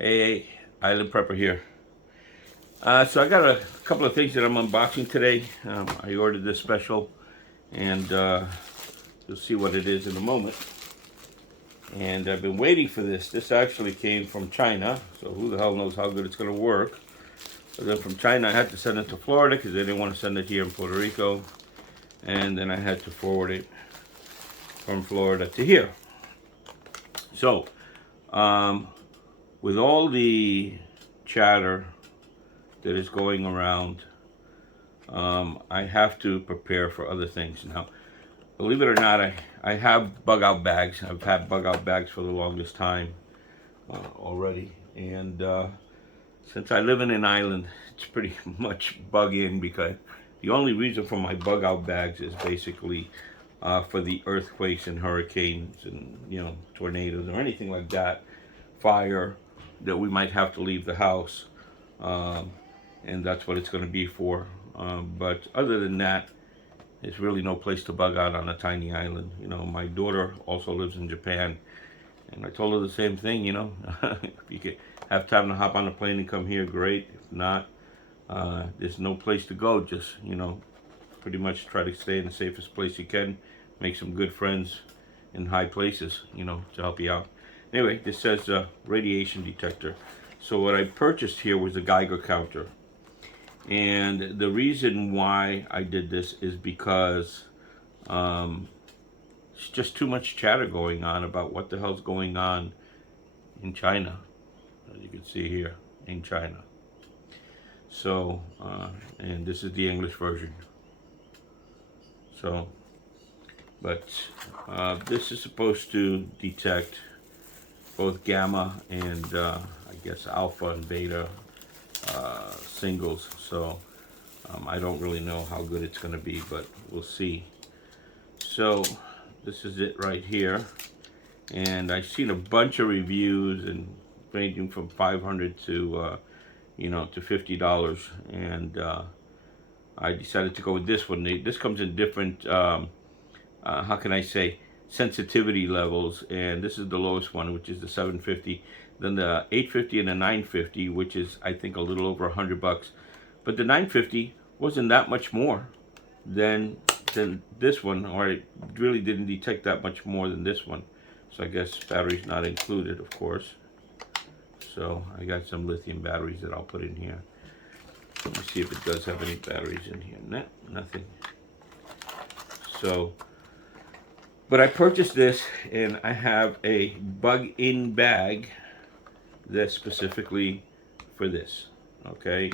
Hey, Island Prepper here. So I got a couple of things that I'm unboxing today. I ordered this special, and you'll see what it is in a moment. And I've been waiting for this. This actually came from China, so who the hell knows how good it's going to work. But then from China, I had to send it to Florida because they didn't want to send it here in Puerto Rico. And then I had to forward it from Florida to here. So, with all the chatter that is going around, I have to prepare for other things. Now, believe it or not, I have bug out bags. I've had bug out bags for the longest time already. And since I live in an island, it's pretty much bug in, because the only reason for my bug out bags is basically for the earthquakes and hurricanes and, tornadoes or anything like that, fire, that we might have to leave the house. And that's what it's going to be for. But other than that, there's really no place to bug out on a tiny island. My daughter also lives in Japan, and I told her the same thing. If you could have time to hop on a plane and come here, great. If not, there's no place to go. Just pretty much try to stay in the safest place you can. Make some good friends in high places, to help you out. Anyway, this says radiation detector. So what I purchased here was a Geiger counter. And the reason why I did this is because it's just too much chatter going on about what the hell's going on in China, as you can see here, in China. So, and this is the English version. So, but this is supposed to detect both gamma and I guess alpha and beta singles. So I don't really know how good it's going to be, but we'll see. So this is it right here, and I've seen a bunch of reviews, and ranging from $500 to to $50, and I decided to go with this one. This comes in different how can I say, sensitivity levels, and this is the lowest one, which is the 750. Then the 850 and the 950, which is I think a little over $100. But the 950 wasn't that much more than this one, or it really didn't detect that much more than this one. So I guess batteries not included, of course. So I got some lithium batteries that I'll put in here. Let me see if it does have any batteries in here. No, nothing. So, but I purchased this, and I have a bug-in bag that's specifically for this. Okay.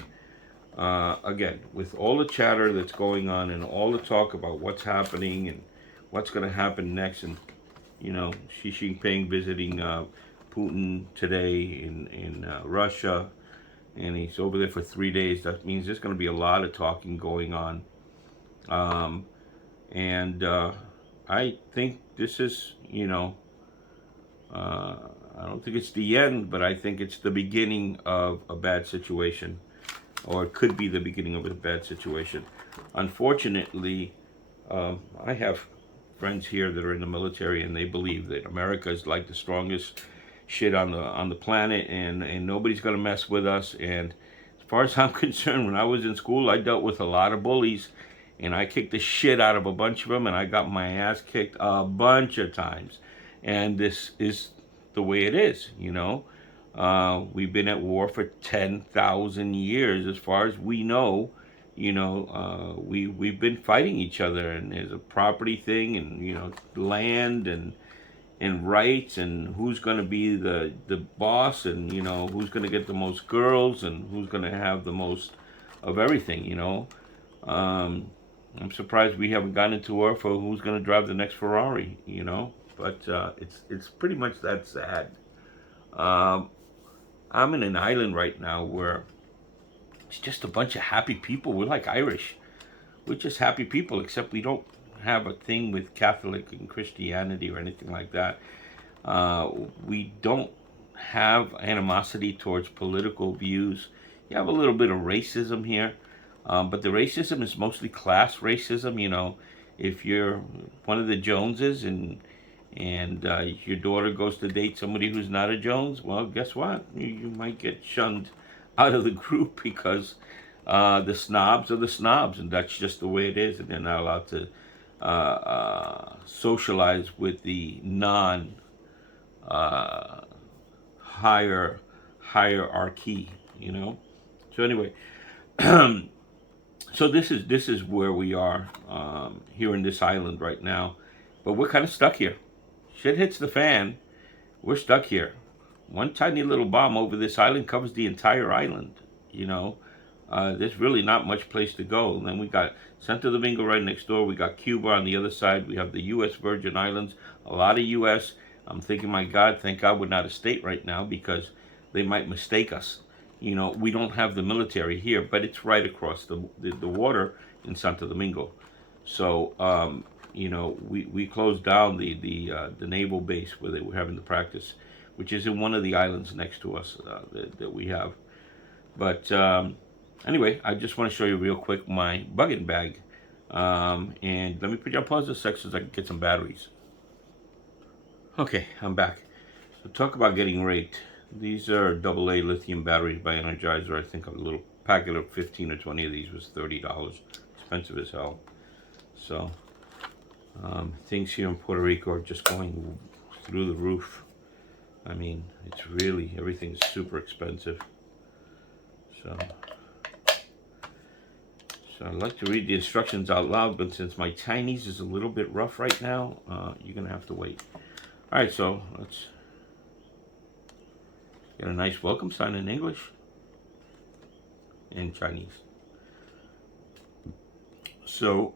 Again, with all the chatter that's going on and all the talk about what's happening and what's going to happen next, and Xi Jinping visiting Putin today in Russia, and he's over there for 3 days. That means there's going to be a lot of talking going on, and I think this is, I don't think it's the end, but I think it's the beginning of a bad situation, or it could be the beginning of a bad situation. Unfortunately, I have friends here that are in the military, and they believe that America is like the strongest shit on the planet, and nobody's gonna mess with us. And as far as I'm concerned, when I was in school, I dealt with a lot of bullies, and I kicked the shit out of a bunch of them, and I got my ass kicked a bunch of times. And this is the way it is, We've been at war for 10,000 years, as far as we know. We've been fighting each other, and there's a property thing, and land and rights, and who's going to be the boss, and who's going to get the most girls, and who's going to have the most of everything. I'm surprised we haven't gotten into war for who's going to drive the next Ferrari. But it's pretty much that sad. I'm in an island right now where it's just a bunch of happy people. We're like Irish. We're just happy people, except we don't have a thing with Catholic and Christianity or anything like that. We don't have animosity towards political views. You have a little bit of racism here, but the racism is mostly class racism. If you're one of the Joneses and and your daughter goes to date somebody who's not a Jones, well, guess what? You might get shunned out of the group because the snobs are the snobs, and that's just the way it is, and they're not allowed to socialize with the non higher hierarchy, you know. So anyway, so this is where we are here in this island right now, but we're kind of stuck here. Shit hits the fan. We're stuck here. One tiny little bomb over this island covers the entire island. You know, there's really not much place to go. And then we got Santo Domingo right next door. We got Cuba on the other side. We have the U.S. Virgin Islands. A lot of U.S. I'm thinking, my God, thank God we're not a state right now because they might mistake us. You know, we don't have the military here, but it's right across the water in Santo Domingo. So, you know, we closed down the naval base where they were having the practice, which is in one of the islands next to us that we have. But anyway, I just want to show you real quick my bugging bag. And let me put you on pause a sec so I can get some batteries. Okay, I'm back. So talk about getting raped. These are AA lithium batteries by Energizer. I think a little packet of 15 or 20 of these was $30. Expensive as hell. So things here in Puerto Rico are just going through the roof. I mean, it's really, everything's super expensive. So I'd like to read the instructions out loud, but since my Chinese is a little bit rough right now, you're going to have to wait. All right, so let's get a nice welcome sign in English and Chinese. So,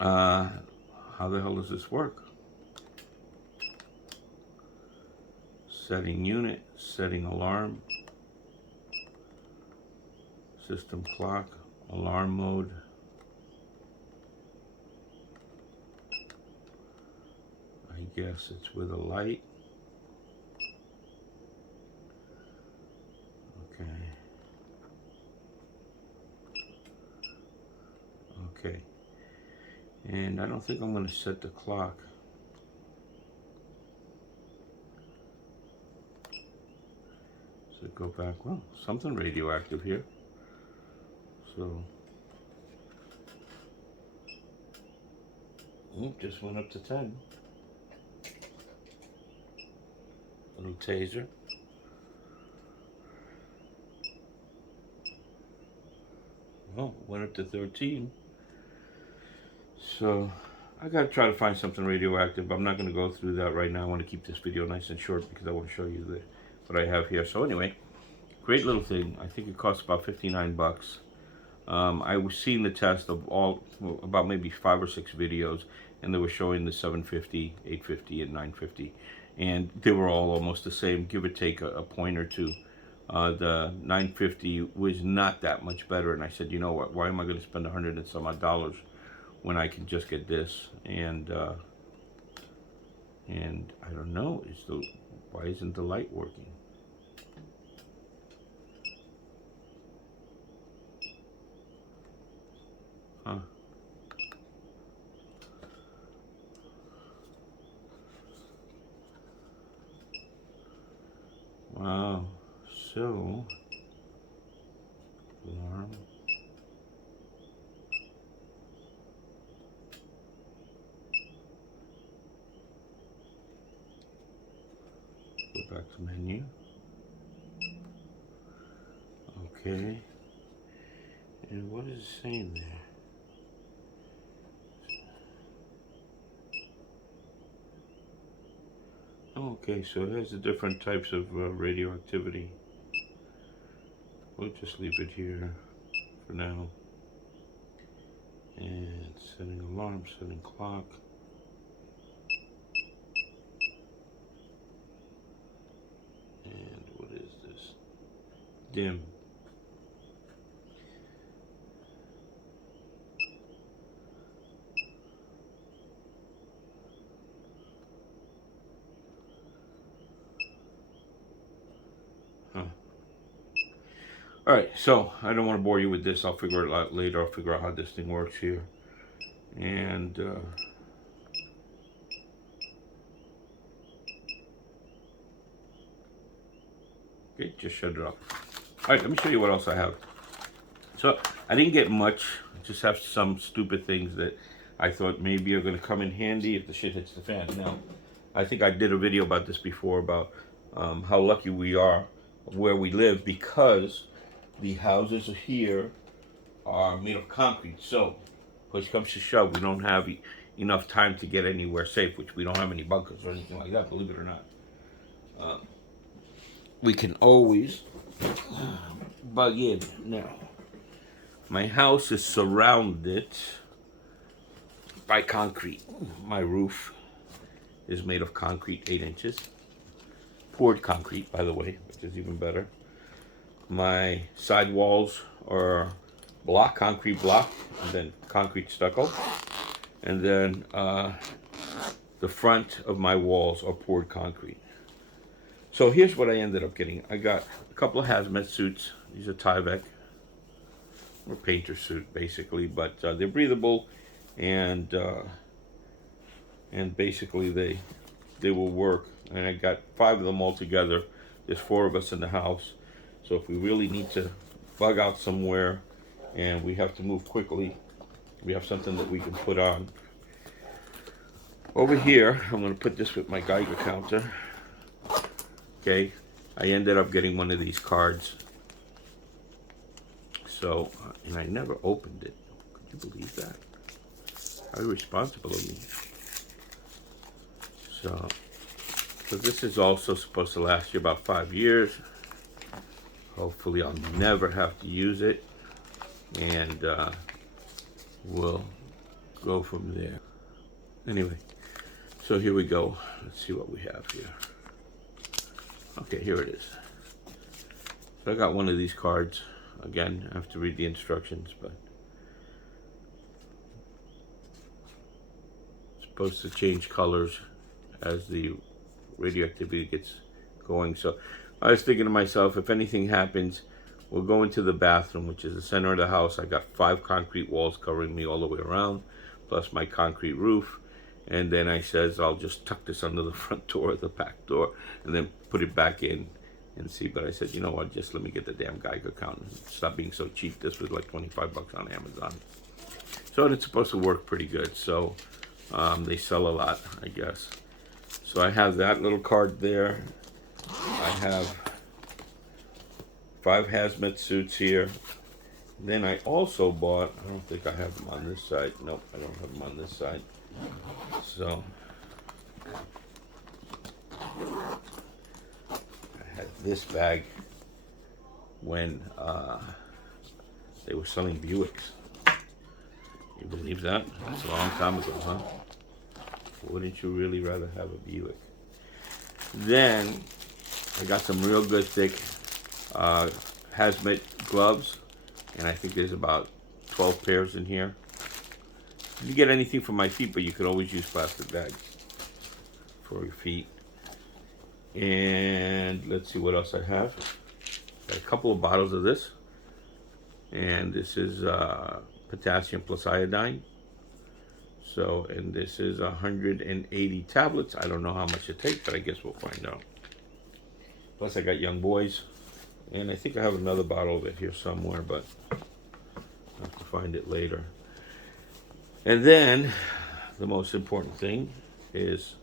how the hell does this work? Setting unit, setting alarm, system clock, alarm mode. I guess it's with a light. Okay. Okay. And I don't think I'm going to set the clock. So go back. Well, something radioactive here. So, just went up to 10. Little taser. Oh, went up to 13. So, I gotta try to find something radioactive, but I'm not gonna go through that right now. I want to keep this video nice and short because I want to show you what I have here. So anyway, great little thing. I think it costs about 59 bucks. I was seeing the test of about maybe 5 or 6 videos, and they were showing the 750, 850, and 950, and they were all almost the same, give or take a point or two. The 950 was not that much better, and I said, you know what? Why am I going to spend $100 and some odd when I can just get this? And I don't know. Why isn't the light working? Huh. Wow. So, alarm. Go back to menu. Okay. And what is it saying there? Okay, so it has the different types of radioactivity. We'll just leave it here for now. And setting alarm, setting clock. And what is this? Dim. All right, so I don't want to bore you with this. I'll figure it out later. I'll figure out how this thing works here. And Okay, just shut it off. All right, let me show you what else I have. So I didn't get much. I just have some stupid things that I thought maybe are going to come in handy if the shit hits the fan. Now, I think I did a video about this before about how lucky we are where we live because the houses here are made of concrete. So, push comes to shove, we don't have enough time to get anywhere safe, which we don't have any bunkers or anything like that, believe it or not. We can always bug in. Now, my house is surrounded by concrete. My roof is made of concrete, 8 inches. Poured concrete, by the way, which is even better. My side walls are concrete block, and then concrete stucco. And then the front of my walls are poured concrete. So here's what I ended up getting. I got a couple of hazmat suits. These are Tyvek, or painter suit basically, but they're breathable, and basically they will work. And I got 5 of them all together. There's 4 of us in the house, so if we really need to bug out somewhere and we have to move quickly, we have something that we can put on. Over here, I'm going to put this with my Geiger counter. Okay, I ended up getting one of these cards. So, and I never opened it. Could you believe that? How irresponsible of me. So this is also supposed to last you about 5 years. Hopefully I'll never have to use it. And we'll go from there. Anyway, so here we go. Let's see what we have here. Okay, here it is. So I got one of these cards. Again, I have to read the instructions, but it's supposed to change colors as the radioactivity gets going. So I was thinking to myself, if anything happens, we'll go into the bathroom, which is the center of the house. I got 5 concrete walls covering me all the way around, plus my concrete roof. And then I says, I'll just tuck this under the front door or the back door and then put it back in and see. But I said, you know what, just let me get the damn Geiger counter. Stop being so cheap. This was like 25 bucks on Amazon. So it's supposed to work pretty good. So they sell a lot, I guess. So I have that little card there. I have 5 hazmat suits here. Then I also bought, I don't think I have them on this side. Nope, I don't have them on this side. So I had this bag when they were selling Buicks. You believe that? That's a long time ago, huh? Wouldn't you really rather have a Buick? Then I got some real good thick hazmat gloves, and I think there's about 12 pairs in here. You can get anything for my feet, but you could always use plastic bags for your feet. And let's see what else I have. Got a couple of bottles of this, and this is potassium plus iodine. So, and this is 180 tablets. I don't know how much it takes, but I guess we'll find out. Plus I got Young Boys, and I think I have another bottle of it here somewhere, but I'll have to find it later. And then the most important thing is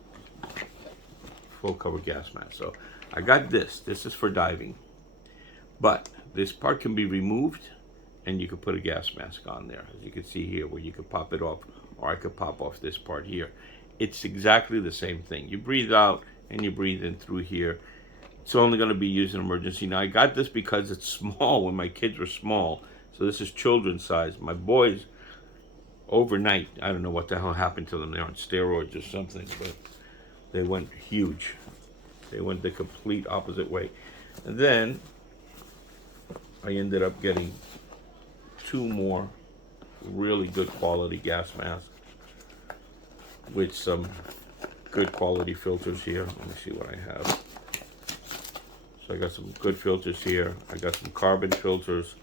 full cover gas mask. So I got this. This is for diving, but this part can be removed and you can put a gas mask on there, as you can see here, where you can pop it off, or I could pop off this part here. It's exactly the same thing. You breathe out and you breathe in through here. It's only going to be used in emergency. Now I got this because it's small when my kids were small. So this is children's size. My boys, overnight, I don't know what the hell happened to them. They're on steroids or something, but they went huge. They went the complete opposite way. And then I ended up getting 2 more really good quality gas masks with some good quality filters here. Let me see what I have. So I got some good filters here. I got some carbon filters.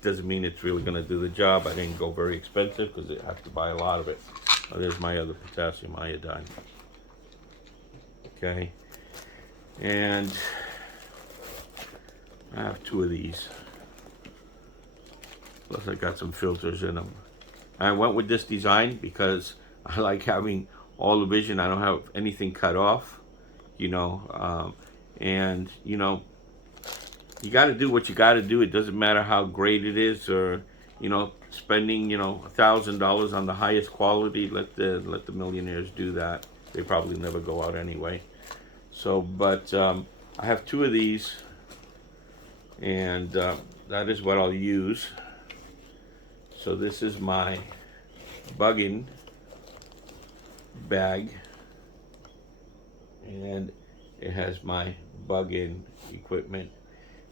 Doesn't mean it's really going to do the job. I didn't go very expensive because I have to buy a lot of it. Oh, there's my other potassium iodine. Okay. And I have 2 of these. Plus I got some filters in them. I went with this design because I like having all the vision. I don't have anything cut off, you know. And, you know, you got to do what you got to do. It doesn't matter how great it is, or, you know, spending, you know, $1,000 on the highest quality. Let the millionaires do that. They probably never go out anyway. So, but I have 2 of these, and that is what I'll use. So this is my bugging bag, and it has my bug-in equipment,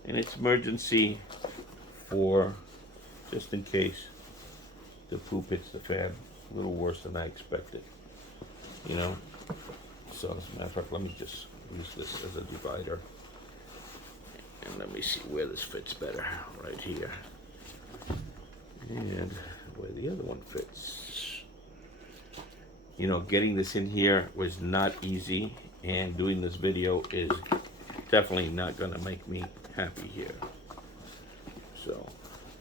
and it's emergency for just in case the poop hits the fan. A little worse than I expected, you know. So as a matter of fact, let me just use this as a divider, and let me see where this fits better. Right here, and where the other one fits. You know, getting this in here was not easy, and doing this video is definitely not gonna make me happy here. So,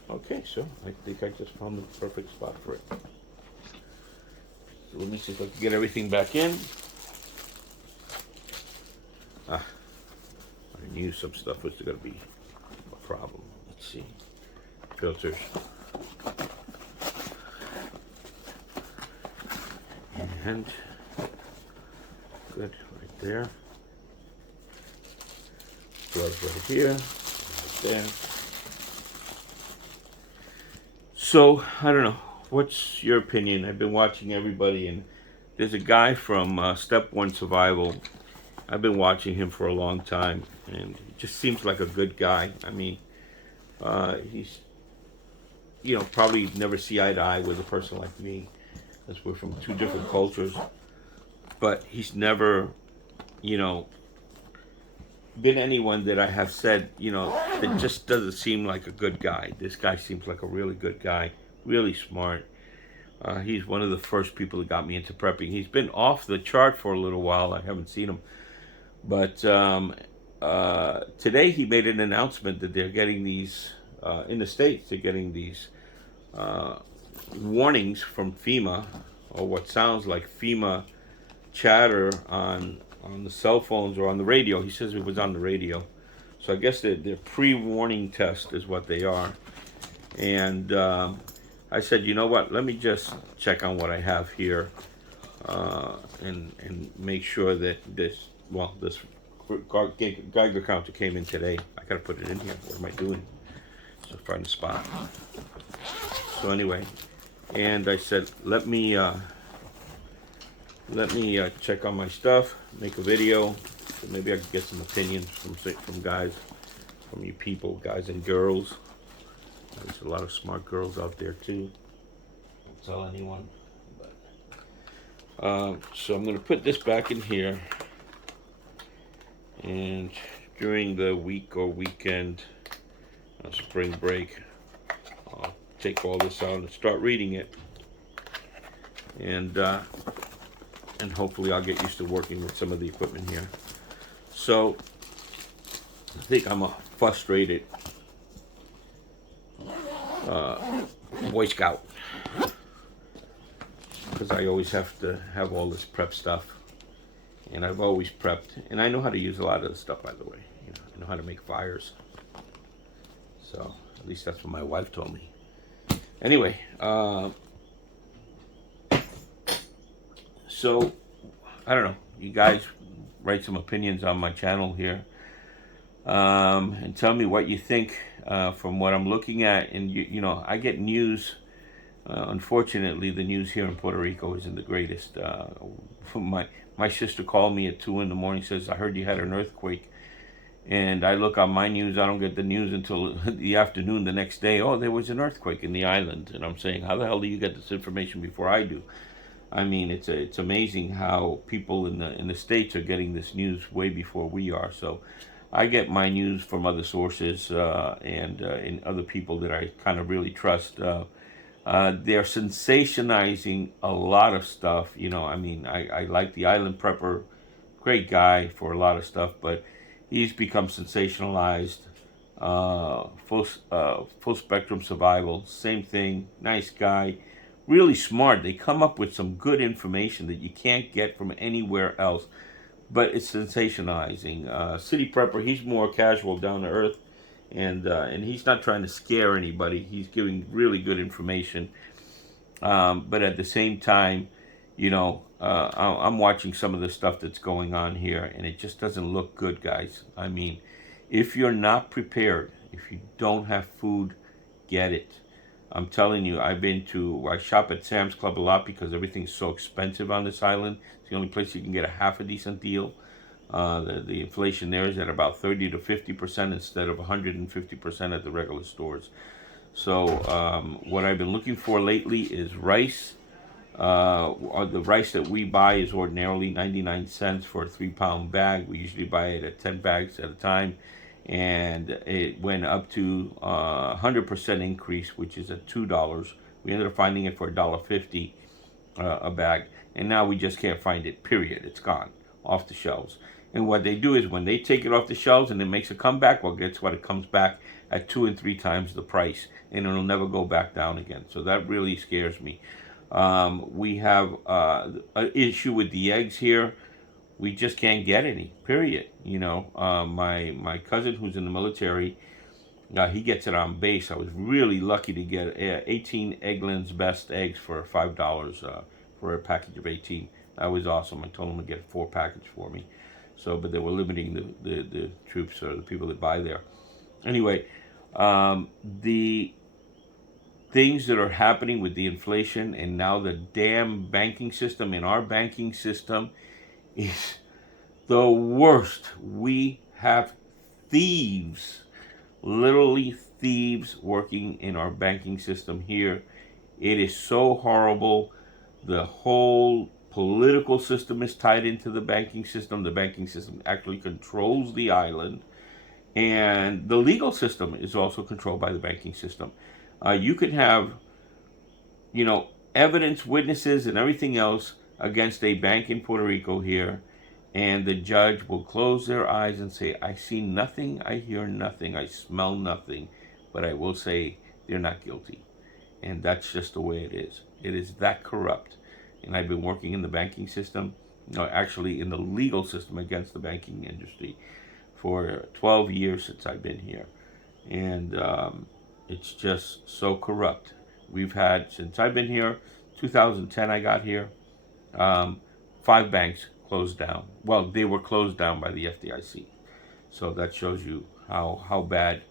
okay, so I think I just found the perfect spot for it. So let me see if I can get everything back in. I knew some stuff was gonna be a problem. Let's see. Filters. And good, right there. Gloves right here, right there. So, I don't know. What's your opinion? I've been watching everybody, and there's a guy from Step 1 Survival. I've been watching him for a long time, and he just seems like a good guy. I mean, he's, you know, probably never see eye to eye with a person like me, because we're from 2 different cultures. But he's never, you know, been anyone that I have said, you know, that just doesn't seem like a good guy. This guy seems like a really good guy, really smart. He's one of the first people that got me into prepping. He's been off the chart for a little while. I haven't seen him. But today he made an announcement that they're getting these, in the States, they're getting these warnings from FEMA, or what sounds like FEMA chatter on the cell phones or on the radio. He says it was on the radio. So I guess they're pre-warning test is what they are. And I said, you know what, let me just check on what I have here, and make sure that this Geiger counter came in today. I gotta put it in here. What am I doing? So find a spot. So anyway, and I said, let me check on my stuff, make a video, so maybe I can get some opinions from guys, from you people, guys and girls. There's a lot of smart girls out there too. Don't tell anyone. But, so I'm going to put this back in here, and during the week or weekend, spring break, I'll take all this out and start reading it, and hopefully I'll get used to working with some of the equipment here. So I think I'm a frustrated Boy Scout, because I always have to have all this prep stuff, and I've always prepped, and I know how to use a lot of this stuff, by the way. You know, I know how to make fires. So at least that's what my wife told me. Anyway, so I don't know. You guys write some opinions on my channel here, and tell me what you think from what I'm looking at. And you know, I get news. Unfortunately, the news here in Puerto Rico isn't the greatest. My sister called me at 2 in the morning. Says, I heard you had an earthquake. And I look on my news. I don't get the news until the afternoon the next day. Oh, there was an earthquake in the island. And I'm saying, how the hell do you get this information before I do? I mean, it's amazing how people in the States are getting this news way before we are. So I get my news from other sources, and in other people that I kind of really trust. They're sensationalizing a lot of stuff. You know, I mean, I like the Island Prepper, great guy for a lot of stuff, but he's become sensationalized full spectrum survival, same thing. Nice guy, really smart. They come up with some good information that you can't get from anywhere else, but it's sensationalizing. City Prepper, he's more casual, down to earth, and he's not trying to scare anybody. He's giving really good information, but at the same time, I'm watching some of the stuff that's going on here, and it just doesn't look good, guys. I mean, if you're not prepared, if you don't have food, get it. I'm telling you, I shop at Sam's Club a lot because everything's so expensive on this island. It's the only place you can get a half a decent deal. The inflation there is at about 30 to 50% instead of 150% at the regular stores. So what I've been looking for lately is rice. The rice that we buy is ordinarily 99 cents for a 3 pound bag. We usually buy it at 10 bags at a time. And it went up to 100% increase, which is at $2. We ended up finding it for $1.50 a bag. And now we just can't find it, period. It's gone off the shelves. And what they do is when they take it off the shelves and it makes a comeback, well, guess what? It comes back at 2 and 3 times the price, and it'll never go back down again. So that really scares me. We have an issue with the eggs here. We just can't get any, period. My cousin who's in the military, he gets it on base. I was really lucky to get 18 Eggland's Best eggs for $5 for a package of 18. That was awesome. I told him to get a 4 package for me. So, but they were limiting the troops or the people that buy there. Anyway, the things that are happening with the inflation and now the damn banking system, in our banking system, is the worst. We have thieves, literally thieves, working in our banking system here. It is so horrible. The whole political system is tied into the banking system. The banking system actually controls the island. And the legal system is also controlled by the banking system. You can have, evidence, witnesses, and everything else against a bank in Puerto Rico here, and the judge will close their eyes and say, I see nothing, I hear nothing, I smell nothing, but I will say they're not guilty. And that's just the way it is. It is that corrupt. And I've been working in the banking system, actually in the legal system against the banking industry for 12 years since I've been here. And it's just so corrupt. We've had, since I've been here, 2010 I got here, 5 banks closed down. Well, they were closed down by the FDIC. So that shows you how bad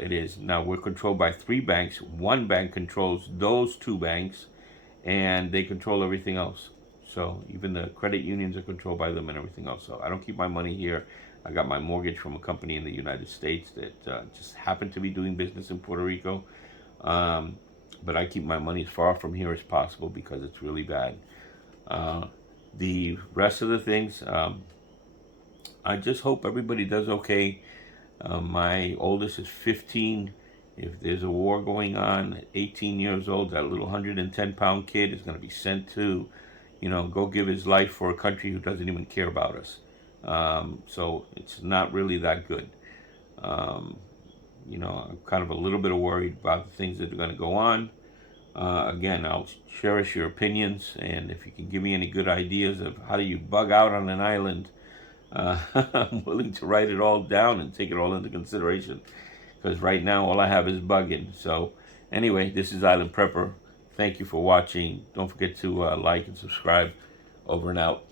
it is. Now we're controlled by 3 banks. 1 bank controls those 2 banks, and they control everything else. So even the credit unions are controlled by them and everything else. So I don't keep my money here. I got my mortgage from a company in the United States that just happened to be doing business in Puerto Rico. But I keep my money as far from here as possible because it's really bad. The rest of the things, I just hope everybody does okay. My oldest is 15. If there's a war going on, at 18 years old, that little 110-pound kid is going to be sent to, go give his life for a country who doesn't even care about us. So it's not really that good. I'm kind of a little bit worried about the things that are going to go on. Again, I'll cherish your opinions, and if you can give me any good ideas of how do you bug out on an island, I'm willing to write it all down and take it all into consideration. Because right now, all I have is bugging. So, anyway, this is Island Prepper. Thank you for watching. Don't forget to like and subscribe. Over and out.